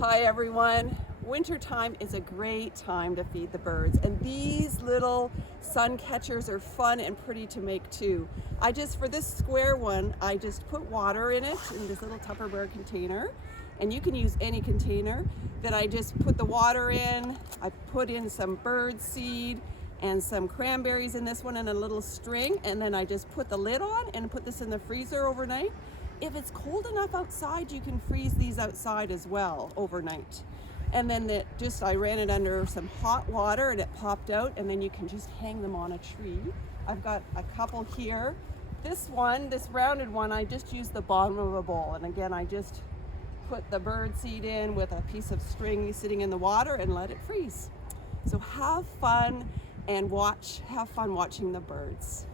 Hi everyone. Wintertime is a great time to feed the birds, and these little sun catchers are fun and pretty to make too. For this square one, I just put water in it in this little Tupperware container, and you can use any container. Then I just put the water in, I put in some bird seed and some cranberries in this one and a little string, and then I just put the lid on and put this in the freezer overnight. If it's cold enough outside, you can freeze these outside as well overnight. And then I ran it under some hot water and it popped out, and then you can just hang them on a tree. I've got a couple here. This rounded one, I just used the bottom of a bowl. And again, I just put the bird seed in with a piece of string sitting in the water and let it freeze. So have fun and have fun watching the birds.